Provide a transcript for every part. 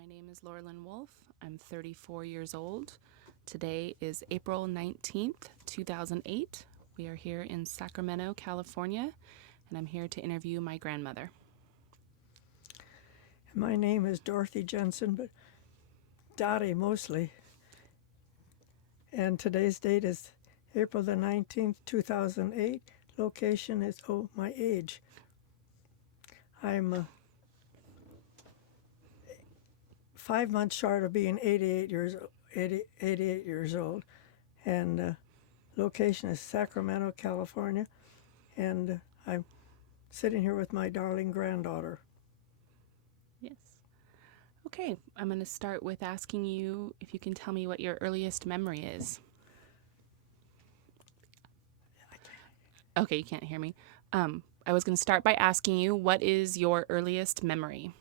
My name is Laurelyn Wolf. I'm 34 years old. Today is April 19th, 2008. We are here in Sacramento, California, and I'm here to interview my grandmother. My name is Dorothy Jenkins, but Dottie mostly. And today's date is April the 19th, 2008. Location is, my age. I'm 5 months short of being 88 years old. And location is Sacramento, California. And I'm sitting here with my darling granddaughter. Yes. Okay, I'm going to start with asking you if you can tell me what your earliest memory is. Okay, you can't hear me. I was going to start by asking you, what is your earliest memory?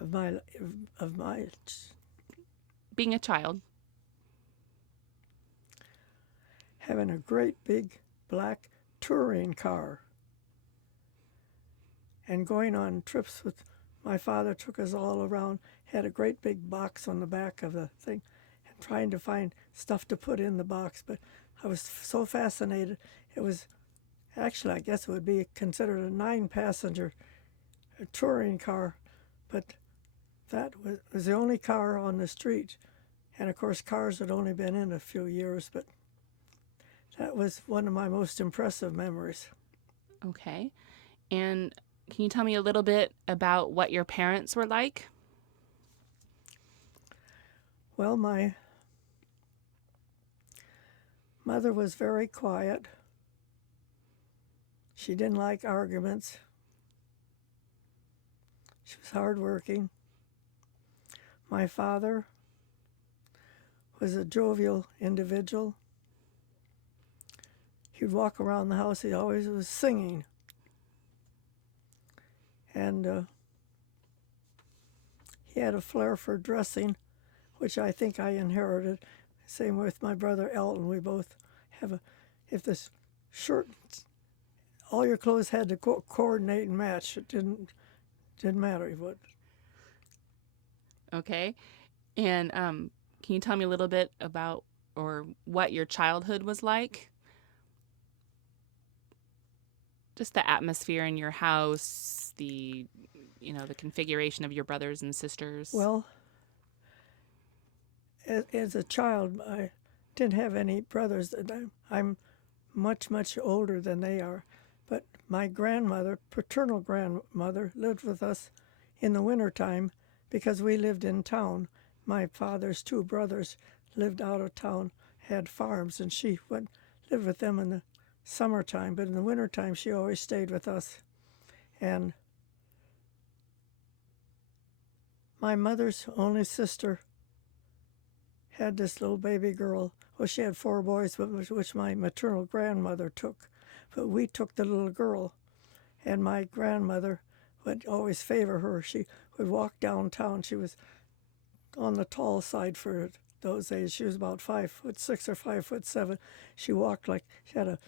Of my Being a child. having a great big black touring car and going on trips with my father. Took us all around, had a great big box on the back of the thing, and trying to find stuff to put in the box. But I was so fascinated. It was actually, I guess it would be considered a 9-passenger touring car, but that was the only car on the street. And of course, cars had only been in a few years, but that was one of my most impressive memories. Okay. And can you tell me a little bit about what your parents were like? Well, my mother was very quiet. She didn't like arguments. She was hardworking. My father was a jovial individual. He'd walk around the house. He always was singing. And he had a flair for dressing, which I think I inherited. Same with my brother Elton. We both have if this shirt, all your clothes had to coordinate and match. It didn't matter what. Okay. And can you tell me a little bit about or what your childhood was like? Just the atmosphere in your house, the configuration of your brothers and sisters. Well, as a child, I didn't have any brothers. I'm much, much older than they are. But my grandmother, paternal grandmother, lived with us in the wintertime because we lived in town. My father's 2 brothers lived out of town, had farms, and she went live with them in the summertime. But in the wintertime, she always stayed with us. And my mother's only sister had this little baby girl. Well, she had 4 boys, which my maternal grandmother took. But we took the little girl, and my grandmother would always favor her. She would walk downtown. She was on the tall side for those days. She was about 5'6" or 5'7". She walked like she had a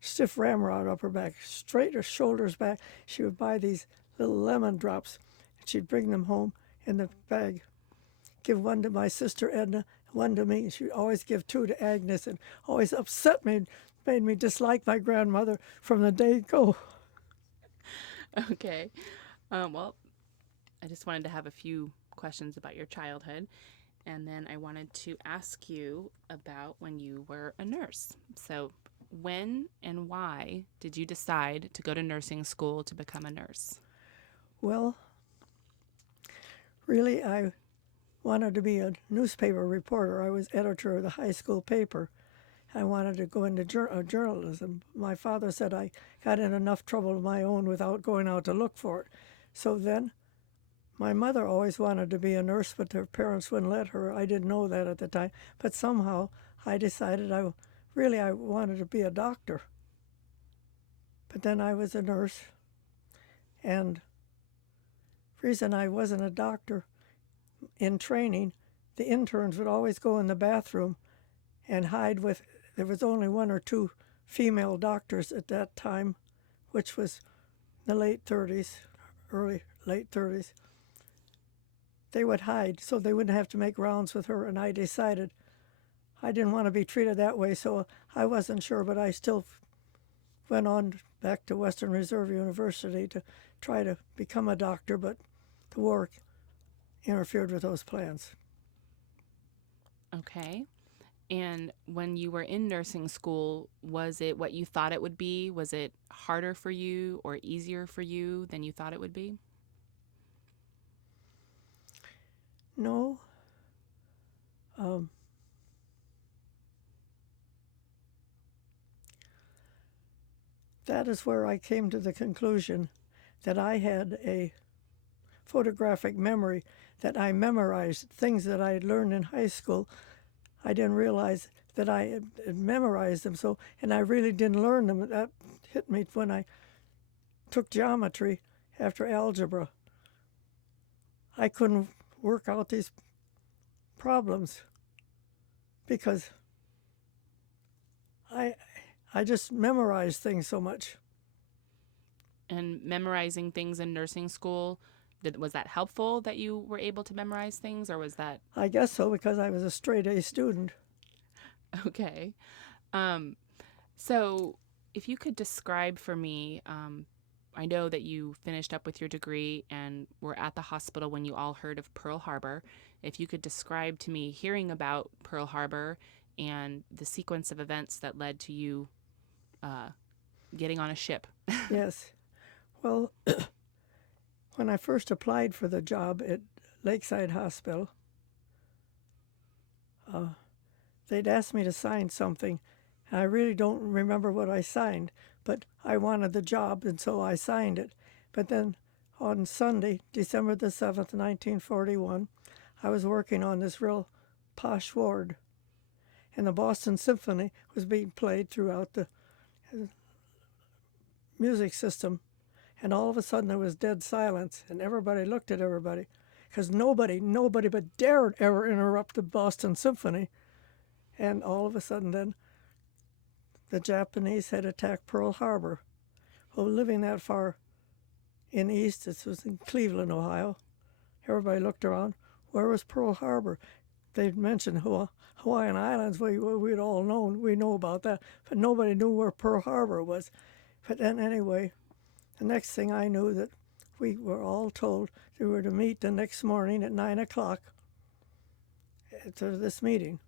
stiff ramrod up her back, straight her shoulders back. She would buy these little lemon drops, and she'd bring them home in the bag. Give one to my sister Edna, one to me. She'd always give 2 to Agnes, and always upset me, made me dislike my grandmother from the day go. Okay. Well, I just wanted to have a few questions about your childhood. And then I wanted to ask you about when you were a nurse. So, when and why did you decide to go to nursing school to become a nurse? Well, really, I wanted to be a newspaper reporter. I was editor of the high school paper. I wanted to go into journalism. My father said I got in enough trouble of my own without going out to look for it. So then my mother always wanted to be a nurse, but her parents wouldn't let her. I didn't know that at the time. But somehow I decided I wanted to be a doctor. But then I was a nurse. And the reason I wasn't a doctor, in training, the interns would always go in the bathroom and hide with, there was only 1 or 2 female doctors at that time, which was the late 30s, late 30s. They would hide so they wouldn't have to make rounds with her, and I decided I didn't want to be treated that way, so I wasn't sure, but I still went on back to Western Reserve University to try to become a doctor, but the war interfered with those plans. Okay. And when you were in nursing school, was it what you thought it would be? Was it harder for you or easier for you than you thought it would be? No. That is where I came to the conclusion that I had a photographic memory, that I memorized things that I had learned in high school. I didn't realize that I had memorized them, so, and I really didn't learn them. That hit me when I took geometry after algebra. I couldn't work out these problems because I just memorized things so much. And memorizing things in nursing school, was that helpful that you were able to memorize things, or was that I guess so, because I was a straight A student. okay? So if you could describe for me, I know that you finished up with your degree and were at the hospital when you all heard of Pearl Harbor. If you could describe to me hearing about Pearl Harbor and the sequence of events that led to you getting on a ship. Yes. Well, when I first applied for the job at Lakeside Hospital, they'd asked me to sign something. And I really don't remember what I signed, but I wanted the job, and so I signed it. But then on Sunday, December the 7th, 1941, I was working on this real posh ward, and the Boston Symphony was being played throughout the music system. And all of a sudden there was dead silence, and everybody looked at everybody, because nobody but dared ever interrupt the Boston Symphony. And all of a sudden then the Japanese had attacked Pearl Harbor. Well, living that far in east, this was in Cleveland, Ohio, everybody looked around. Where was Pearl Harbor? They'd mentioned Hawaiian Islands. We'd all known, we know about that, but nobody knew where Pearl Harbor was. But then anyway, the next thing I knew, that we were all told we were to meet the next morning at 9 o'clock to this meeting.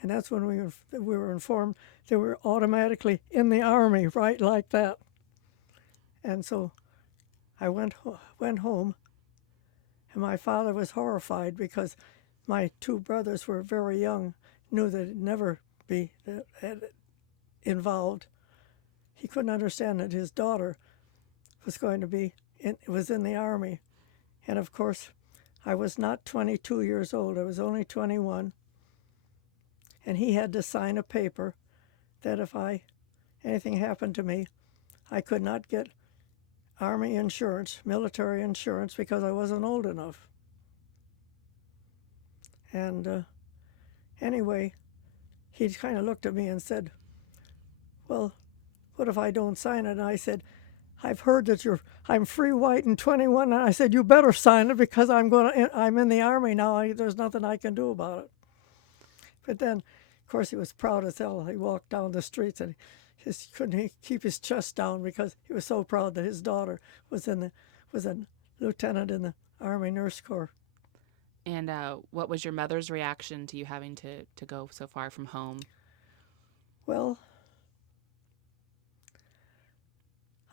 And that's when we were informed that we were automatically in the Army, right like that. And so I went home, and my father was horrified because my two brothers were very young, knew that it'd never be involved. He couldn't understand that his daughter was going to be was in the Army. And of course, I was not 22 years old. I was only 21. And he had to sign a paper that if anything happened to me, I could not get Army insurance, military insurance, because I wasn't old enough. And anyway, he kind of looked at me and said, well, what if I don't sign it? And I said, I've heard that I'm free, white, and 21. And I said, you better sign it, because I'm in the Army now. There's nothing I can do about it. But then, of course, he was proud as hell. He walked down the streets and he couldn't keep his chest down, because he was so proud that his daughter was a lieutenant in the Army Nurse Corps. And what was your mother's reaction to you having to go so far from home? Well,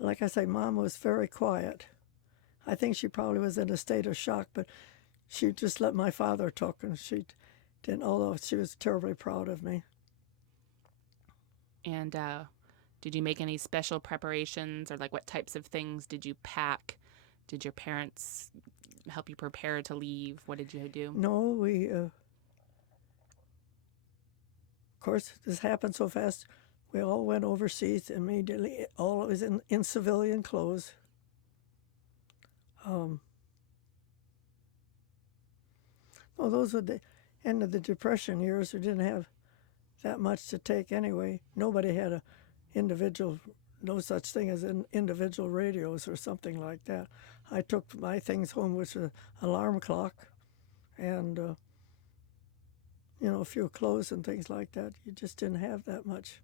like I say, Mom was very quiet. I think she probably was in a state of shock, but she just let my father talk, and she didn't, although she was terribly proud of me. And did you make any special preparations, or like what types of things did you pack? Did your parents help you prepare to leave? What did you do? No, we, of course, this happened so fast. We all went overseas immediately. All was in civilian clothes. Well, those were the end of the Depression years. We didn't have that much to take anyway. Nobody had a individual no such thing as individual radios or something like that. I took my things home, which was an alarm clock and, a few clothes and things like that. You just didn't have that much.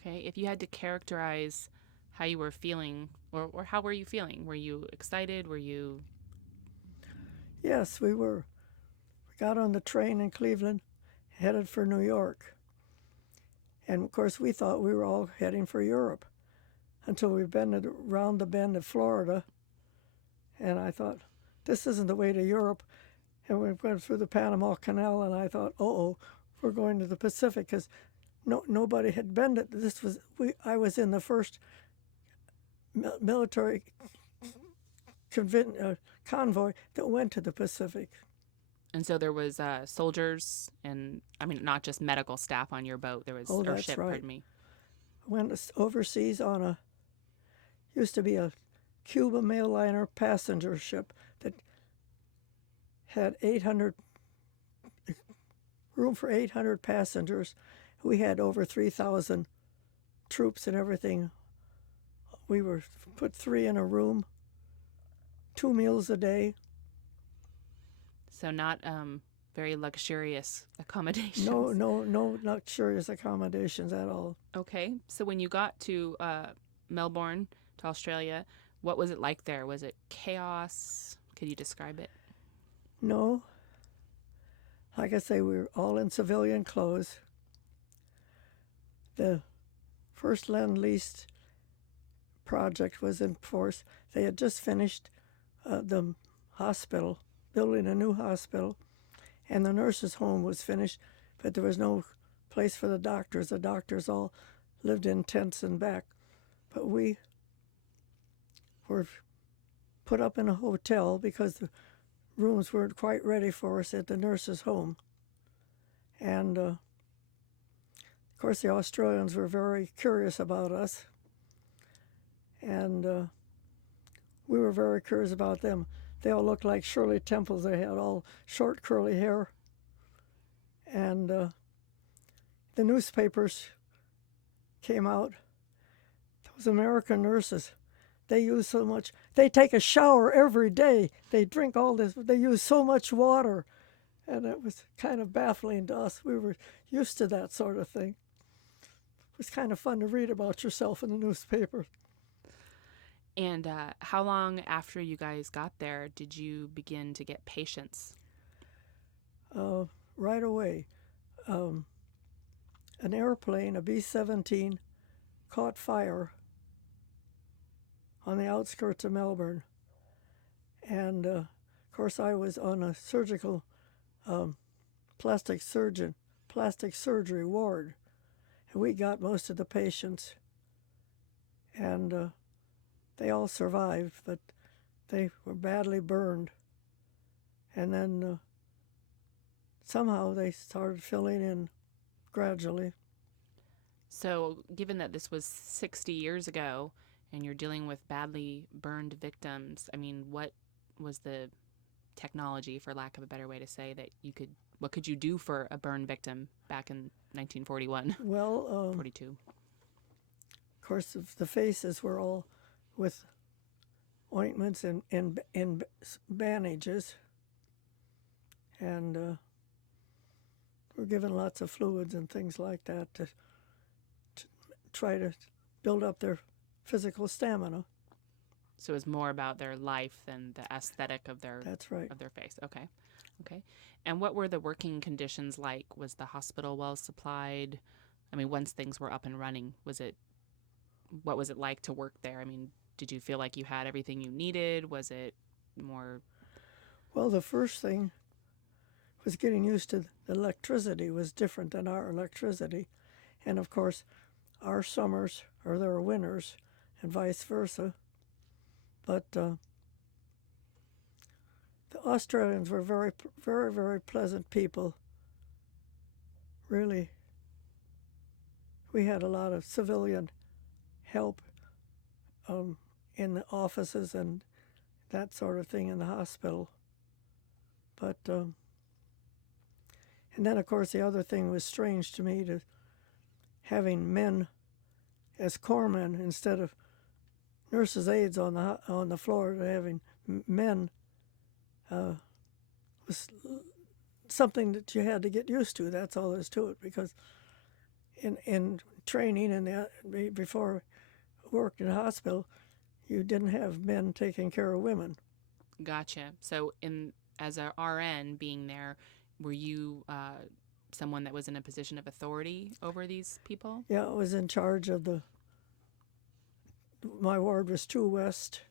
Okay, if you had to characterize how you were feeling, or how were you feeling? Were you excited? Were you... Yes, we were. We got on the train in Cleveland, headed for New York. And of course, we thought we were all heading for Europe until we bended around the bend of Florida. And I thought, this isn't the way to Europe. And we went through the Panama Canal, and I thought, we're going to the Pacific, because nobody had been it. I was in the first military convoy that went to the Pacific. And so there was soldiers and, I mean, not just medical staff on your boat. There was, Oh, or that's ship, right. pardon me. I went overseas on used to be a Cuba mail liner passenger ship that had room for 800 passengers. We had over 3,000 troops and everything. We were put 3 in a room, 2 meals a day. So not very luxurious accommodations. No luxurious accommodations at all. Okay, so when you got to Melbourne, to Australia, what was it like there? Was it chaos? Could you describe it? No. Like I say, we were all in civilian clothes. The first Lend-Lease project was in force. They had just finished the hospital, building a new hospital, and the nurses' home was finished, but there was no place for the doctors. The doctors all lived in tents and back. But we were put up in a hotel because the rooms weren't quite ready for us at the nurses' home. And of course, the Australians were very curious about us. And we were very curious about them. They all looked like Shirley Temples. They had all short, curly hair. And the newspapers came out. Those American nurses, they use so much. They take a shower every day. They drink all this. They use so much water. And it was kind of baffling to us. We were used to that sort of thing. It was kind of fun to read about yourself in the newspaper. And how long after you guys got there did you begin to get patients? Right away. An airplane, a B-17, caught fire on the outskirts of Melbourne. And, of course, I was on a surgical plastic surgery ward. And we got most of the patients. And they all survived, but they were badly burned. And then somehow they started filling in gradually. So given that this was 60 years ago and you're dealing with badly burned victims, I mean, what was the technology, for lack of a better way to say, what could you do for a burn victim back in 1941? Well, 42. Of course, the faces were all with ointments and bandages, and were given lots of fluids and things like that to try to build up their physical stamina. So it was more about their life than the aesthetic of their That's right. of their face. Okay. And what were the working conditions like? Was the hospital well supplied? I mean, once things were up and running, what was it like to work there? I mean, did you feel like you had everything you needed? Was it more... Well, the first thing was getting used to the electricity was different than our electricity. And of course, our summers are their winters and vice versa. But the Australians were very, very, very pleasant people. Really, we had a lot of civilian help in the offices and that sort of thing in the hospital. But and then, of course, the other thing was strange to me, to having men as corpsmen instead of nurses' aides on the floor, having men was something that you had to get used to. That's all there's to it. Because in training before I worked in a hospital, you didn't have men taking care of women. Gotcha. So, as a RN being there, were you someone that was in a position of authority over these people? Yeah, I was in charge of my ward was 2 West,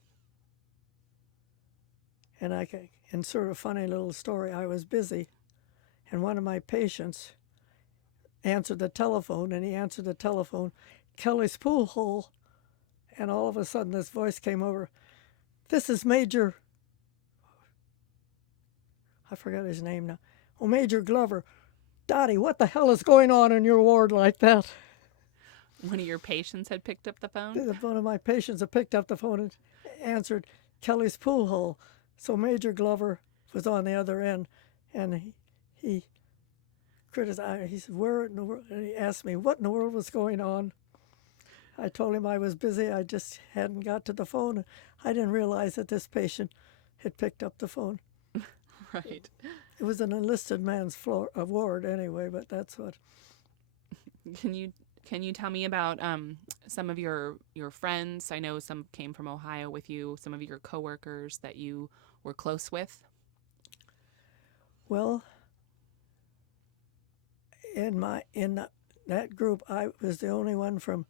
and in sort of funny little story, I was busy, and one of my patients answered the telephone, and he answered the telephone, Kelly's pool hole, and all of a sudden this voice came over, this is Major, I forgot his name now, Major Glover. Dottie, what the hell is going on in your ward like that? One of your patients had picked up the phone? One of my patients had picked up the phone and answered Kelly's pool hole. So Major Glover was on the other end, and he criticized. He said, "Where in the world?" And he asked me, "What in the world was going on?" I told him I was busy. I just hadn't got to the phone. I didn't realize that this patient had picked up the phone. Right. It was an enlisted man's ward anyway, but that's what. Can you tell me about some of your friends? I know some came from Ohio with you. Some of your coworkers that you were close with. Well, in that group, I was the only one from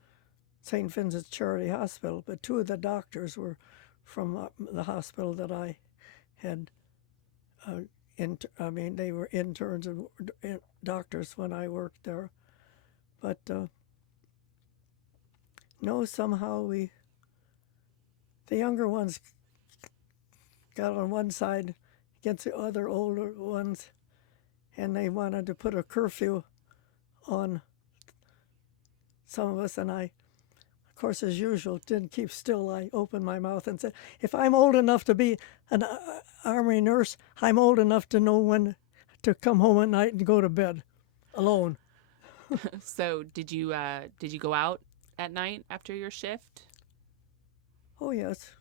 St. Vincent's Charity Hospital, but 2 of the doctors were from the hospital that I had. They were interns and doctors when I worked there, but no, somehow the younger ones got on one side against the other older ones, and they wanted to put a curfew on some of us, and I, of course, as usual, didn't keep still. I opened my mouth and said, if I'm old enough to be an army nurse, I'm old enough to know when to come home at night and go to bed alone. So did you go out at night after your shift? Oh, yes.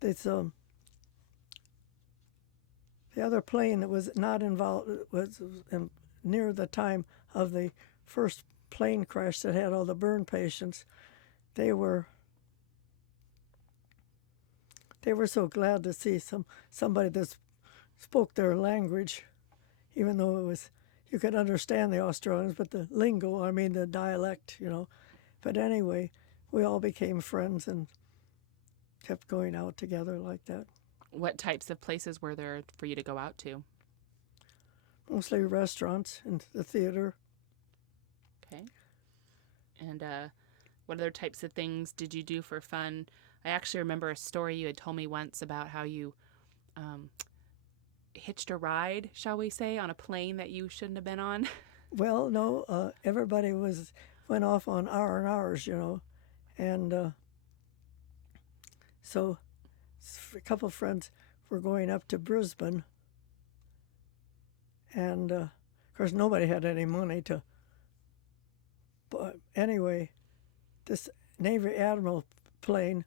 It's the other plane that was not involved was near the time of the first plane crash that had all the burn patients. They were so glad to see somebody that spoke their language, even though you could understand the Australians, but the lingo, the dialect, But anyway, we all became friends and kept going out together like that. What types of places were there for you to go out to? Mostly restaurants and the theater. Okay. And what other types of things did you do for fun? I actually remember a story you had told me once about how you hitched a ride, shall we say, on a plane that you shouldn't have been on. Well, no, everybody went off on R&Rs, and so a couple of friends were going up to Brisbane, and of course nobody had any money to. But anyway, this Navy Admiral plane,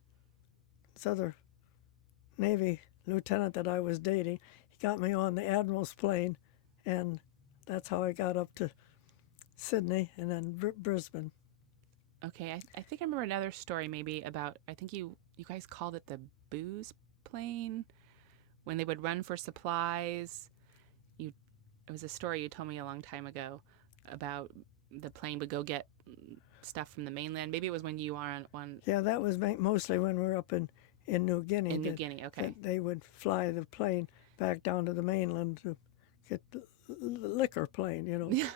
this other Navy lieutenant that I was dating, he got me on the Admiral's plane, and that's how I got up to Sydney and then Brisbane. Okay, I think I remember another story maybe about, I think you guys called it the booze plane, when they would run for supplies. It was a story you told me a long time ago about the plane would go get stuff from the mainland. Maybe it was when you were on one. Yeah, that was mostly when we were up in New Guinea. In New Guinea, okay. They would fly the plane back down to the mainland to get the liquor plane,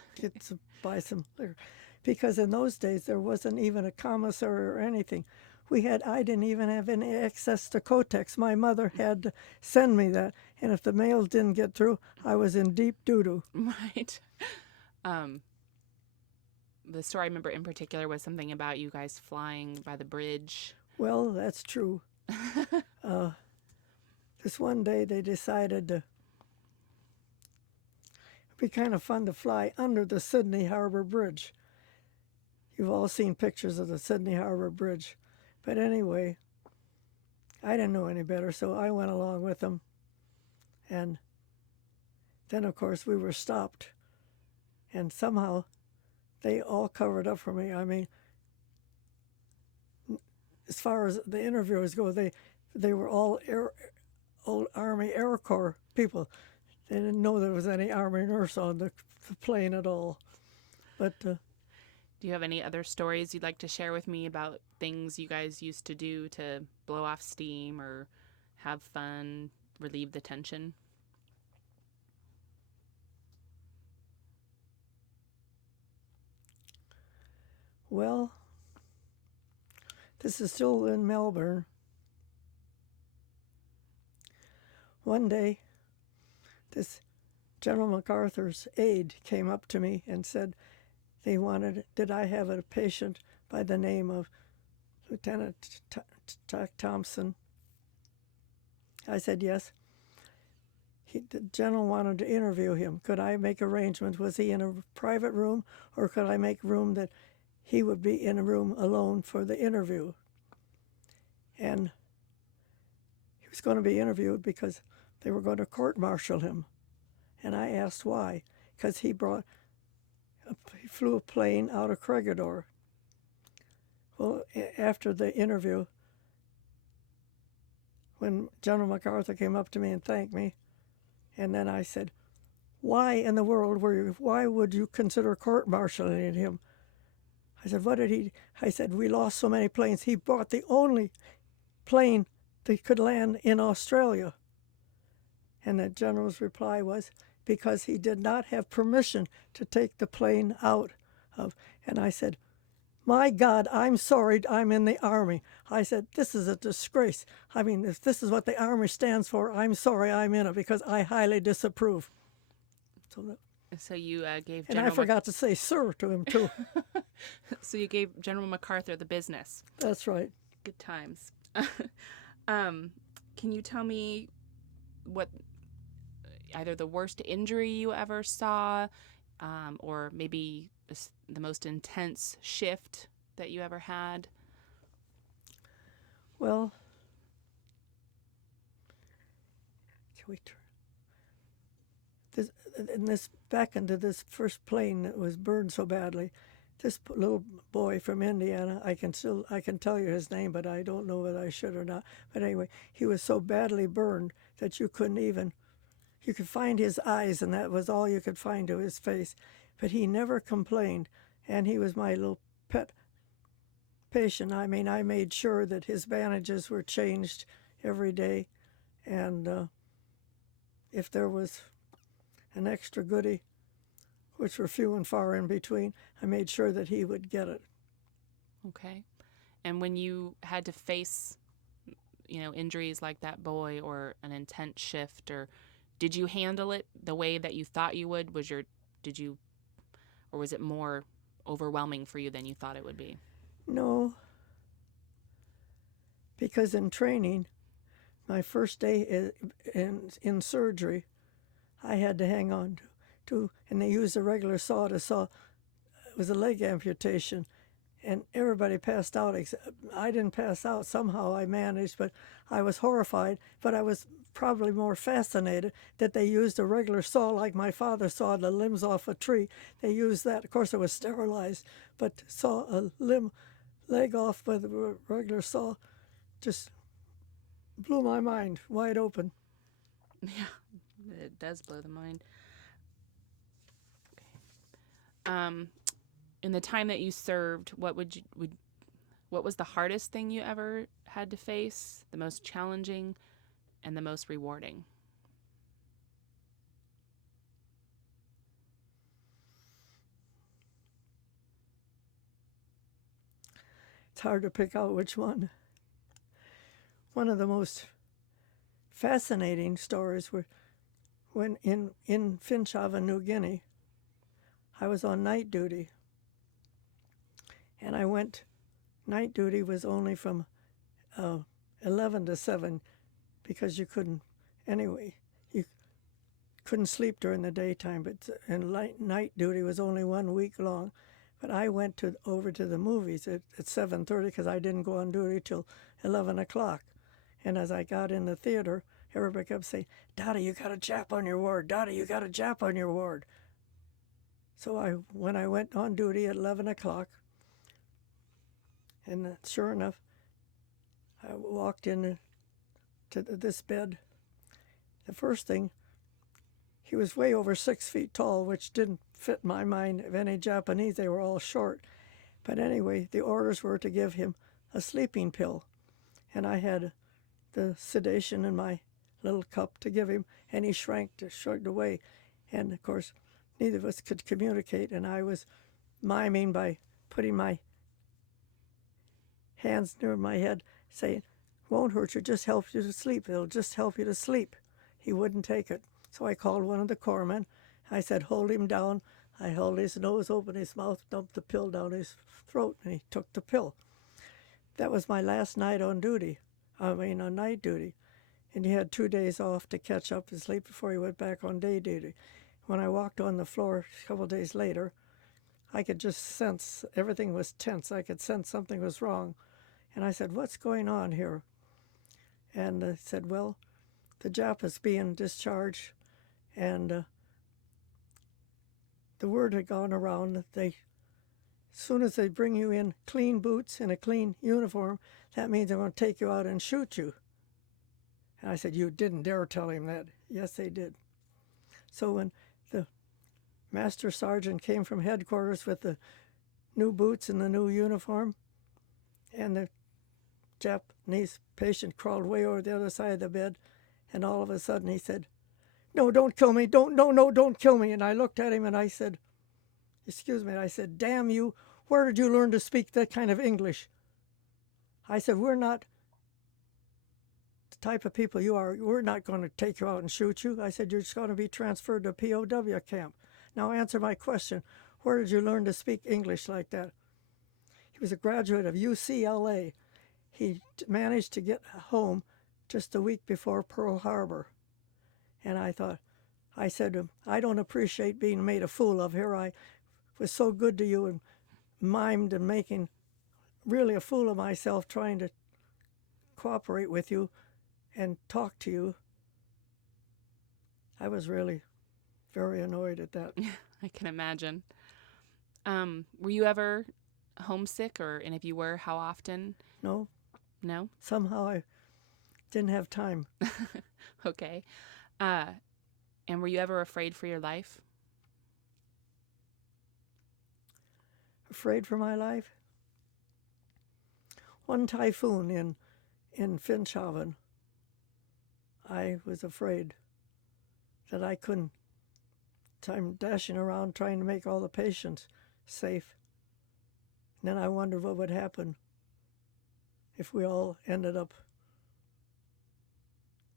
buy some liquor. Because in those days, there wasn't even a commissary or anything. I didn't even have any access to Kotex. My mother had to send me that. And if the mail didn't get through, I was in deep doo-doo. Right. The story I remember in particular was something about you guys flying by the bridge. Well, that's true. This one day they decided it'd be kind of fun to fly under the Sydney Harbour Bridge. you've all seen pictures of the Sydney Harbor Bridge. But anyway, I didn't know any better, so I went along with them. And then, of course, we were stopped. And somehow they all covered up for me. I mean, as far as the interviewers go, they were all old Army Air Corps people. They didn't know there was any Army nurse on the plane at all. But Do you have any other stories you'd like to share with me about things you guys used to do to blow off steam or have fun, relieve the tension? well, this is still in Melbourne. One day, this General MacArthur's aide came up to me and said did I have a patient by the name of Lieutenant Thompson? I said yes. The general wanted to interview him. Could I make arrangements? Was he in a private room, or could I make room that he would be in a room alone for the interview? And he was going to be interviewed because they were going to court-martial him. And I asked why. Because he flew a plane out of Corregidor. Well, after the interview, when General MacArthur came up to me and thanked me, and then I said, why in the world why would you consider court-martialing him? I said, what did he? I said, we lost so many planes. He bought the only plane that could land in Australia. And the general's reply was, because he did not have permission to take the plane out of. And I said, my God, I'm sorry I'm in the Army. I said, this is a disgrace. I mean, if this is what the Army stands for, I'm sorry I'm in it because I highly disapprove. So you gave and General I forgot to say sir to him, too. So you gave General MacArthur the business. That's right. Good times. Can you tell me what either the worst injury you ever saw, or maybe the most intense shift that you ever had? Well, can we turn back into this first plane that was burned so badly? This little boy from Indiana, I can tell you his name, but I don't know whether I should or not. But anyway, he was so badly burned that you could find his eyes, and that was all you could find to his face. But he never complained, and he was my little pet patient. I mean, I made sure that his bandages were changed every day, and if there was an extra goodie, which were few and far in between, I made sure that he would get it. Okay. And when you had to face, injuries like that boy or an intense shift, or did you handle it the way that you thought you would? Or was it more overwhelming for you than you thought it would be? No, because in training, my first day in surgery, I had to hang on to, and they used a regular saw to saw. It was a leg amputation, and everybody passed out. I didn't pass out. Somehow I managed, but I was horrified. But I was probably more fascinated that they used a regular saw like my father sawed the limbs off a tree. They used that. Of course, it was sterilized, but to saw a leg off with a regular saw just blew my mind wide open. Yeah, it does blow the mind. In the time that you served, what was the hardest thing you ever had to face, the most challenging, and the most rewarding? It's hard to pick out which one. One of the most fascinating stories were when in Finchhaven, New Guinea, I was on night duty. And night duty was only from 11 to 7 because you couldn't sleep during the daytime, and night duty was only 1 week long. But I went over to the movies at 7:30 because I didn't go on duty till 11 o'clock. And as I got in the theater, everybody kept saying, "Dottie, you got a Jap on your ward. Dottie, you got a Jap on your ward." So when I went on duty at 11 o'clock, and sure enough, I walked in to this bed. The first thing, he was way over 6 feet tall, which didn't fit my mind of any Japanese. They were all short. But anyway, the orders were to give him a sleeping pill. And I had the sedation in my little cup to give him, and he shrugged away. And of course, neither of us could communicate, and I was miming by putting my hands near my head, saying, "Won't hurt you, just help you to sleep. It'll just help you to sleep." He wouldn't take it. So I called one of the corpsmen. I said, "Hold him down." I held his nose open, his mouth, dumped the pill down his throat, and he took the pill. That was my last night on duty. On night duty. And he had 2 days off to catch up and sleep before he went back on day duty. When I walked on the floor a couple of days later, I could just sense everything was tense. I could sense something was wrong. And I said, "What's going on here?" And they said, "Well, the Jap is being discharged." And the word had gone around that as soon as they bring you in clean boots and a clean uniform, that means they're going to take you out and shoot you. And I said, "You didn't dare tell him that." Yes, they did. So when the master sergeant came from headquarters with the new boots and the new uniform, and the Japanese patient crawled way over the other side of the bed, and all of a sudden he said, "No, don't kill me. Don't kill me." And I looked at him and I said, "Excuse me." I said, "Damn you, where did you learn to speak that kind of English?" I said, "We're not the type of people you are. We're not going to take you out and shoot you." I said, "You're just going to be transferred to POW camp. Now answer my question. Where did you learn to speak English like that?" He was a graduate of UCLA. He managed to get home just a week before Pearl Harbor. And I said to him, "I don't appreciate being made a fool of here. I was so good to you and mimed and making really a fool of myself trying to cooperate with you and talk to you." I was really very annoyed at that. I can imagine. Were you ever homesick, and if you were, how often? No, No? somehow I didn't have time. Okay. And were you ever afraid for your life? Afraid for my life? One typhoon in Finchhaven, I was afraid that I couldn't. I'm dashing around trying to make all the patients safe. And then I wondered what would happen if we all ended up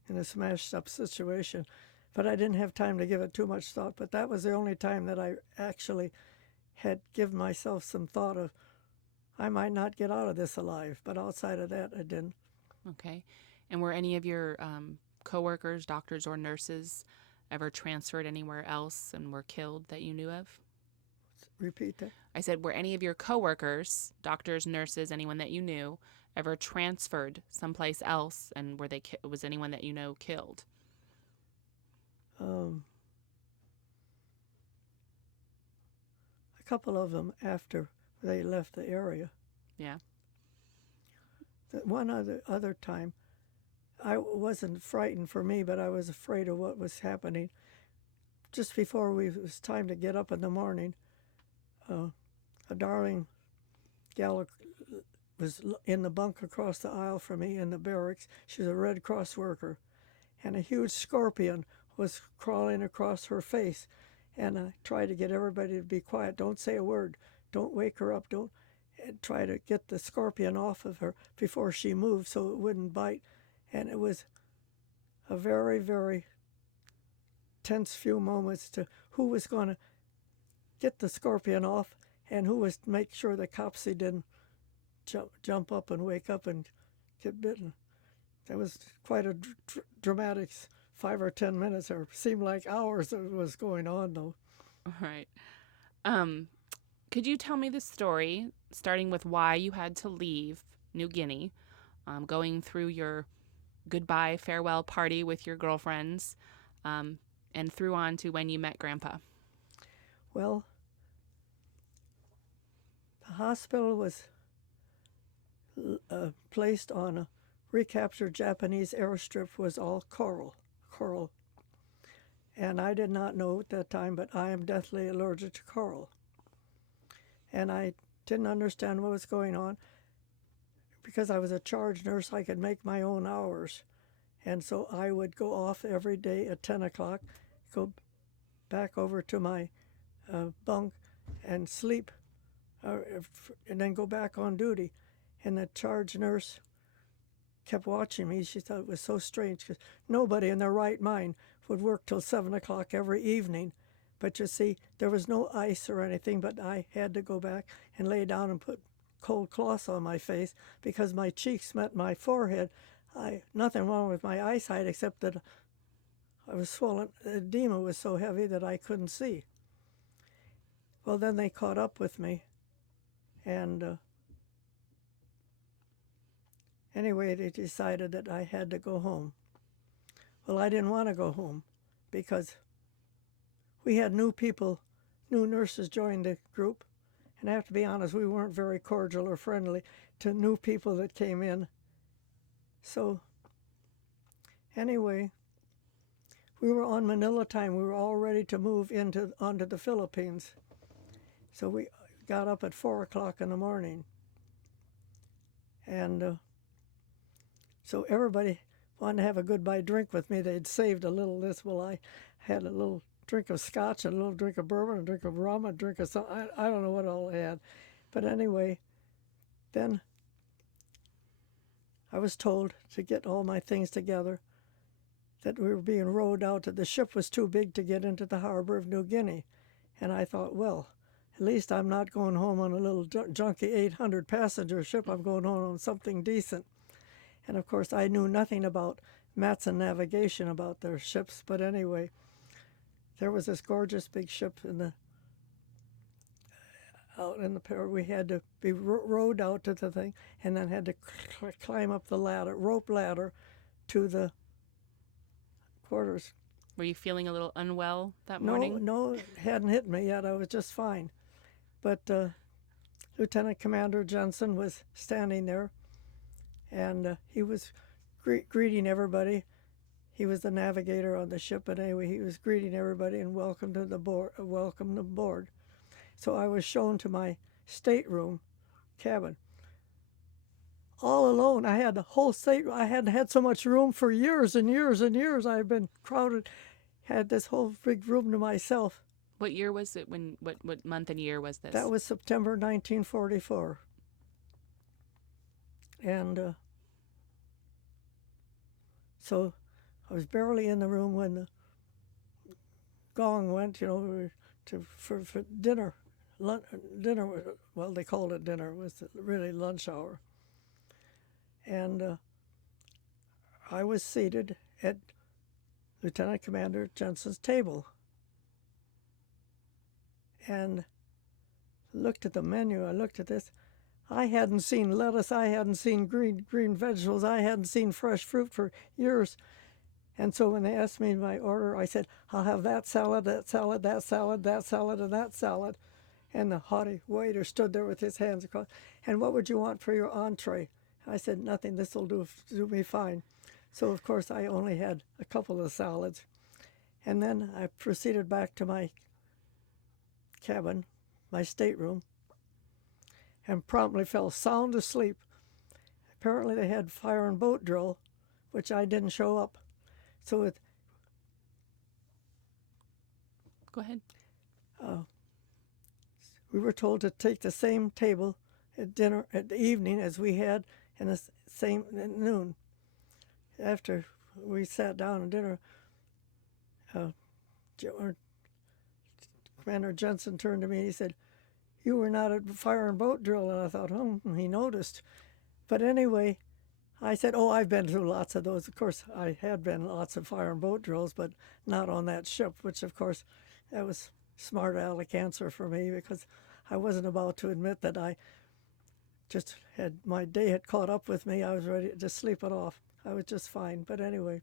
in a smashed up situation. But I didn't have time to give it too much thought. But that was the only time that I actually had given myself some thought of, I might not get out of this alive. But outside of that, I didn't. Okay. And were any of your coworkers, doctors or nurses, ever transferred anywhere else and were killed that you knew of? Repeat that. I said, were any of your coworkers, doctors, nurses, anyone that you knew, ever transferred someplace else, and was anyone that you know killed? A couple of them after they left the area. Yeah. One other time, I wasn't frightened for me, but I was afraid of what was happening. Just before it was time to get up in the morning, a darling gal was in the bunk across the aisle from me in the barracks. She was a Red Cross worker, and a huge scorpion was crawling across her face. And I tried to get everybody to be quiet. Don't say a word. Don't wake her up. Don't try to get the scorpion off of her before she moved so it wouldn't bite. And it was a very, very tense few moments to who was going to get the scorpion off and who was to make sure the Copsy didn't jump up and wake up and get bitten. That was quite a dramatic 5 or 10 minutes, or seemed like hours that was going on, though. All right. Could you tell me the story, starting with why you had to leave New Guinea, going through your goodbye farewell party with your girlfriends, and through on to when you met Grandpa? Well, the hospital was placed on a recaptured Japanese airstrip, was all coral. And I did not know at that time, but I am deathly allergic to coral. And I didn't understand what was going on. Because I was a charge nurse, I could make my own hours. And so I would go off every day at 10 o'clock, go back over to my bunk and sleep, and then go back on duty. And the charge nurse kept watching me. She thought it was so strange because nobody in their right mind would work till 7 o'clock every evening. But you see, there was no ice or anything, but I had to go back and lay down and put cold cloths on my face because my cheeks met my forehead. Nothing wrong with my eyesight except that I was swollen. The edema was so heavy that I couldn't see. Well, then they caught up with me, and anyway, they decided that I had to go home. Well, I didn't want to go home because we had new nurses join the group, and I have to be honest, we weren't very cordial or friendly to new people that came in. So anyway, we were on Manila time. We were all ready to move onto the Philippines. So we got up at 4 o'clock in the morning. And so everybody wanted to have a goodbye drink with me. They'd saved a little of this. Well, I had a little drink of scotch, a little drink of bourbon, a drink of rum, a drink of something. I don't know what all I had. But anyway, then I was told to get all my things together, that we were being rowed out. The ship was too big to get into the harbor of New Guinea. And I thought, well, at least I'm not going home on a little junky 800-passenger ship. I'm going home on something decent. And of course, I knew nothing about Matson navigation, about their ships. But anyway, there was this gorgeous big ship out in the pier. We had to be rowed out to the thing, and then had to climb up the rope ladder to the quarters. Were you feeling a little unwell that morning? No, it hadn't hit me yet. I was just fine. But Lieutenant Commander Jensen was standing there, and he was greeting everybody. He was the navigator on the ship, but anyway, he was greeting everybody and welcome aboard. So I was shown to my stateroom cabin. All alone. I had the whole stateroom. I hadn't had so much room for years and years and years. I've been crowded, had this whole big room to myself. What year was it? What month and year was this? That was September 1944. And so I was barely in the room when the gong went, for dinner. Dinner, well, they called it dinner. It was really lunch hour. And I was seated at Lieutenant Commander Jensen's table and looked at the menu. I looked at this. I hadn't seen lettuce. I hadn't seen green vegetables. I hadn't seen fresh fruit for years. And so when they asked me my order, I said, I'll have that salad, that salad, that salad, that salad, and that salad. And the haughty waiter stood there with his hands across. And what would you want for your entree? I said, nothing. This will do me fine. So, of course, I only had a couple of salads. And then I proceeded back to my cabin, my stateroom, and promptly fell sound asleep. Apparently they had fire and boat drill, which I didn't show up. So Go ahead. We were told to take the same table at dinner at the evening as we had in the same at noon. After we sat down at dinner, Commander Jensen turned to me and he said, "You were not at fire and boat drill." And I thought, he noticed. But anyway, I said, I've been through lots of those. Of course, I had been lots of fire and boat drills, but not on that ship, which, of course, that was smart aleck answer for me because I wasn't about to admit that I just had, my day had caught up with me. I was ready to just sleep it off. I was just fine. But anyway,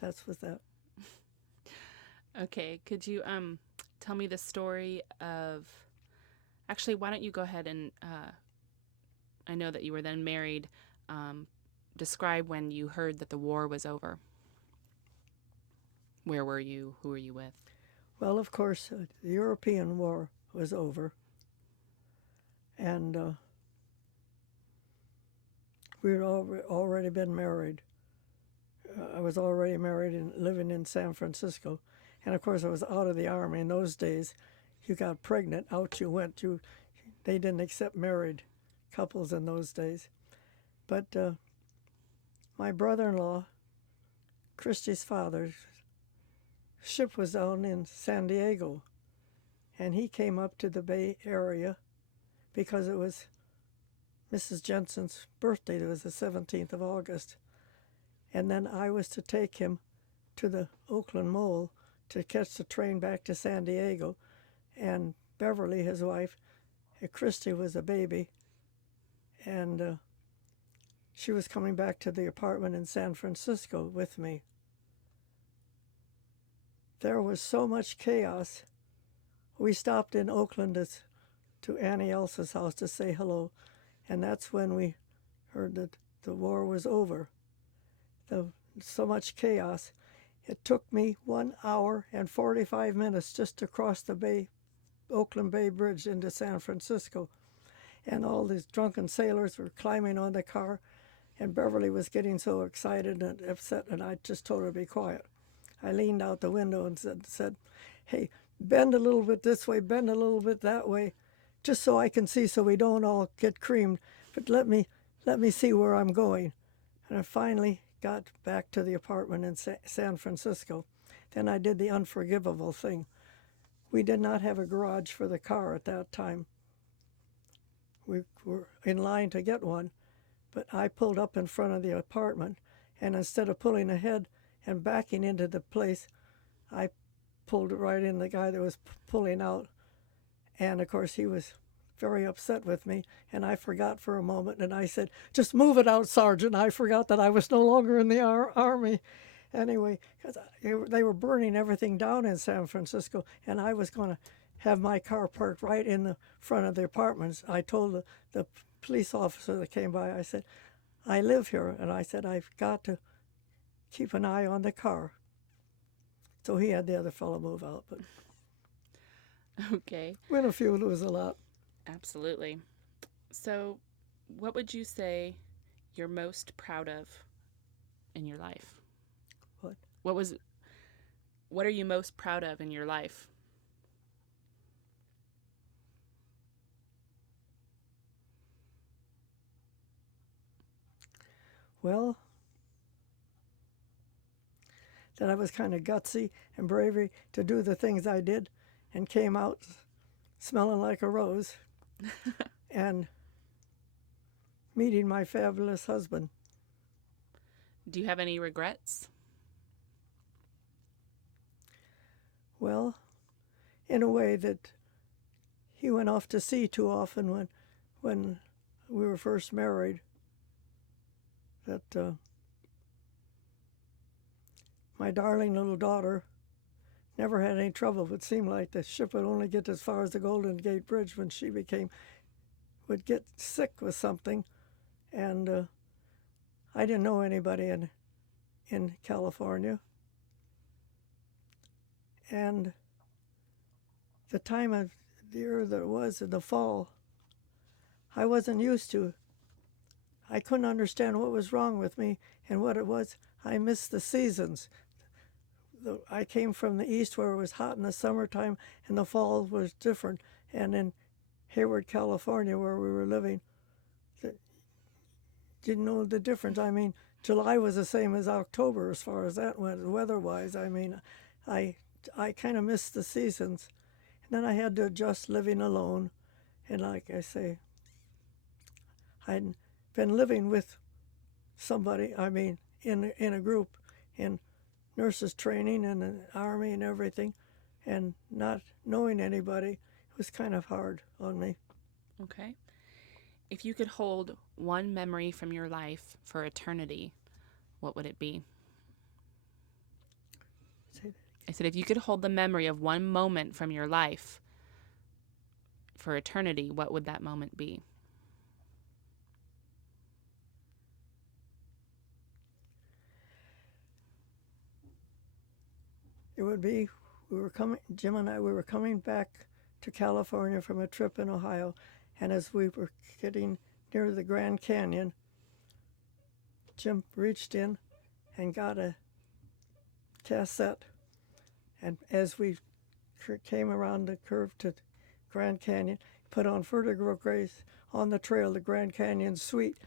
that's with that. Okay, could you tell me the story of, actually, why don't you go ahead and I know that you were then married. Describe when you heard that the war was over. Where were you? Who were you with? Well, of course, the European War was over, and we had already been married. I was already married and living in San Francisco, and of course, I was out of the Army in those days. You got pregnant, out you went. They didn't accept married couples in those days. But my brother-in-law, Christy's father's ship was down in San Diego, and he came up to the Bay Area because it was Mrs. Jensen's birthday. It was the 17th of August. And then I was to take him to the Oakland Mole to catch the train back to San Diego. And Beverly, his wife, Christy was a baby, and she was coming back to the apartment in San Francisco with me. There was so much chaos. We stopped in Oakland to Annie Elsa's house to say hello, and that's when we heard that the war was over. So much chaos. It took me 1 hour and 45 minutes just to cross the Oakland Bay Bridge into San Francisco. And all these drunken sailors were climbing on the car, and Beverly was getting so excited and upset, and I just told her to be quiet. I leaned out the window and said, hey, bend a little bit this way, bend a little bit that way, just so I can see, so we don't all get creamed. But let me see where I'm going. And I finally got back to the apartment in San Francisco. Then I did the unforgivable thing. We did not have a garage for the car at that time. We were in line to get one, but I pulled up in front of the apartment, and instead of pulling ahead and backing into the place, I pulled right in the guy that was pulling out. And of course, he was very upset with me, and I forgot for a moment, and I said, just move it out, Sergeant. I forgot that I was no longer in the Army. Anyway, they were burning everything down in San Francisco, and I was going to have my car parked right in the front of the apartments. I told the police officer that came by, I said, I live here, and I said, I've got to keep an eye on the car. So he had the other fellow move out. But Okay. win a few, lose a lot. Absolutely. So, what would you say you're most proud of in your life? What? What are you most proud of in your life? Well, that I was kind of gutsy and bravery to do the things I did and came out smelling like a rose and meeting my fabulous husband. Do you have any regrets? Well, in a way that he went off to sea too often when we were first married. That my darling little daughter never had any trouble. It seemed like the ship would only get as far as the Golden Gate Bridge when she would get sick with something. And I didn't know anybody in California. And the time of the year that it was in the fall, I wasn't used to. I couldn't understand what was wrong with me and what it was. I missed the seasons. I came from the east where it was hot in the summertime and the fall was different. And in Hayward, California, where we were living, didn't know the difference. I mean, July was the same as October as far as that went, weather-wise. I mean, I kind of missed the seasons. And then I had to adjust living alone. And like I say, I'd been living with somebody, I mean, in a group, in nurses training and the Army and everything, and not knowing anybody. It was kind of hard on me. Okay. If you could hold one memory from your life for eternity, what would it be? Say that. I said, if you could hold the memory of one moment from your life for eternity, what would that moment be? It would be, Jim and I, we were coming back to California from a trip in Ohio, and as we were getting near the Grand Canyon, Jim reached in and got a cassette, and as we came around the curve to Grand Canyon, put on Vertigo Grace on the trail, the Grand Canyon Suite.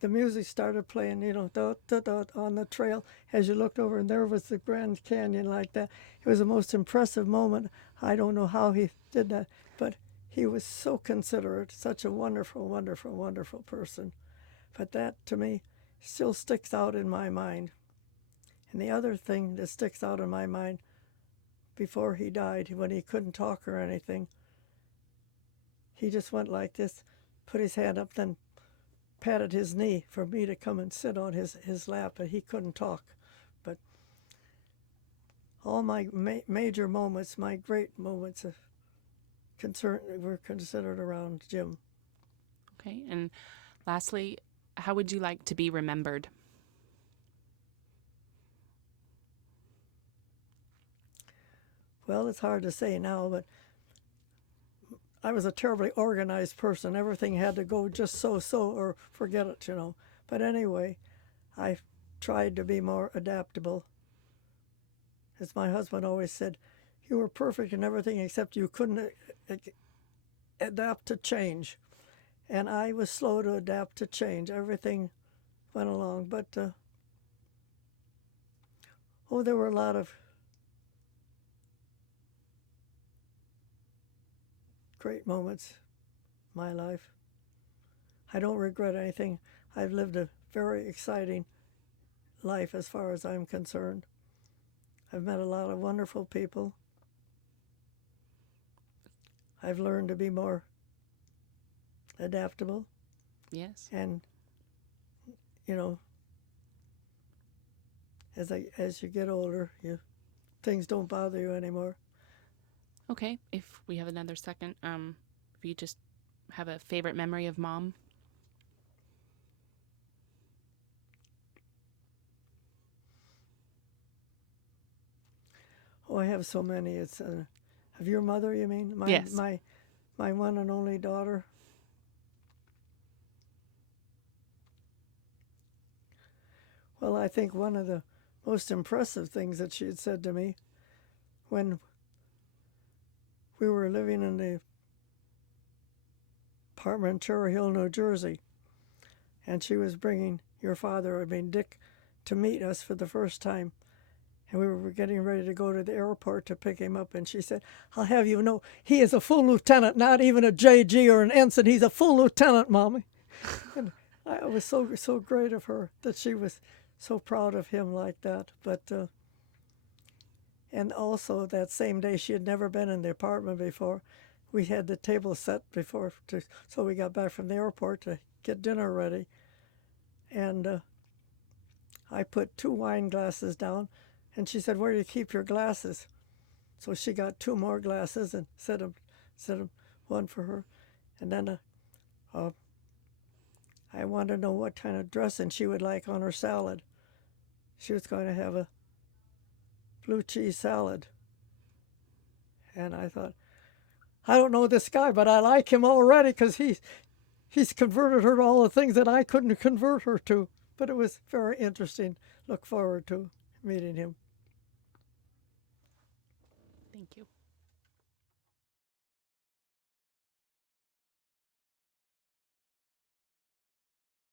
The music started playing, da, da, da, on the trail as you looked over, and there was the Grand Canyon like that. It was the most impressive moment. I don't know how he did that, but he was so considerate, such a wonderful, wonderful, wonderful person. But that, to me, still sticks out in my mind. And the other thing that sticks out in my mind, before he died, when he couldn't talk or anything, he just went like this, put his hand up, then patted his knee for me to come and sit on his lap, but he couldn't talk. But all my major moments, my great moments of concern were considered around Jim. Okay. And lastly, how would you like to be remembered? Well, it's hard to say now, but I was a terribly organized person. Everything had to go just so, or forget it, But anyway, I tried to be more adaptable. As my husband always said, you were perfect in everything except you couldn't adapt to change. And I was slow to adapt to change. Everything went along. But, there were a lot of great moments in my life. I don't regret anything. I've lived a very exciting life as far as I'm concerned. I've met a lot of wonderful people. I've learned to be more adaptable. Yes. And, as you get older, things don't bother you anymore. Okay. If we have another second, if you just have a favorite memory of Mom. Oh, I have so many. It's of your mother, you mean? Yes. My one and only daughter. Well, I think one of the most impressive things that she had said to me when we were living in the apartment in Cherry Hill, New Jersey, and she was bringing your father, Dick, to meet us for the first time. And we were getting ready to go to the airport to pick him up, and she said, I'll have you know, he is a full lieutenant, not even a JG or an ensign. He's a full lieutenant, Mommy. And it was so great of her that she was so proud of him like that. But and also that same day, she had never been in the apartment before. We had the table set before, so we got back from the airport to get dinner ready. And I put 2 wine glasses down, and she said, where do you keep your glasses? So she got 2 more glasses and set them one for her. And then I wanted to know what kind of dressing she would like on her salad. She was going to have a blue cheese salad. And I thought, I don't know this guy, but I like him already because he's converted her to all the things that I couldn't convert her to. But it was very interesting. Look forward to meeting him. Thank you.